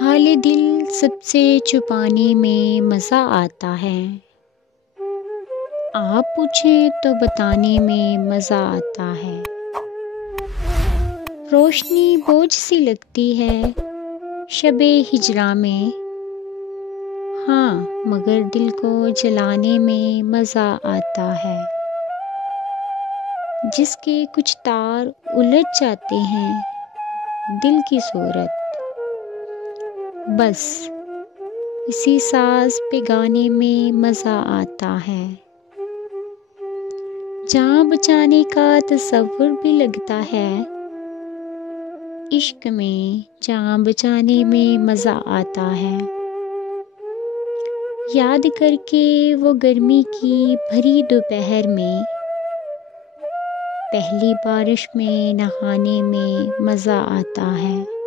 हाले दिल सबसे छुपाने में मज़ा आता है। आप पूछें तो बताने में मज़ा आता है। रोशनी बोझ सी लगती है शबे हिजरा में, हाँ मगर दिल को जलाने में मज़ा आता है। जिसके कुछ तार उलझ जाते हैं दिल की सूरत, बस इसी साज पे गाने में मज़ा आता है। जान बचाने का तसव्वुर भी लगता है, इश्क में जान बचाने में मज़ा आता है। याद करके वो गर्मी की भरी दोपहर में, पहली बारिश में नहाने में मज़ा आता है।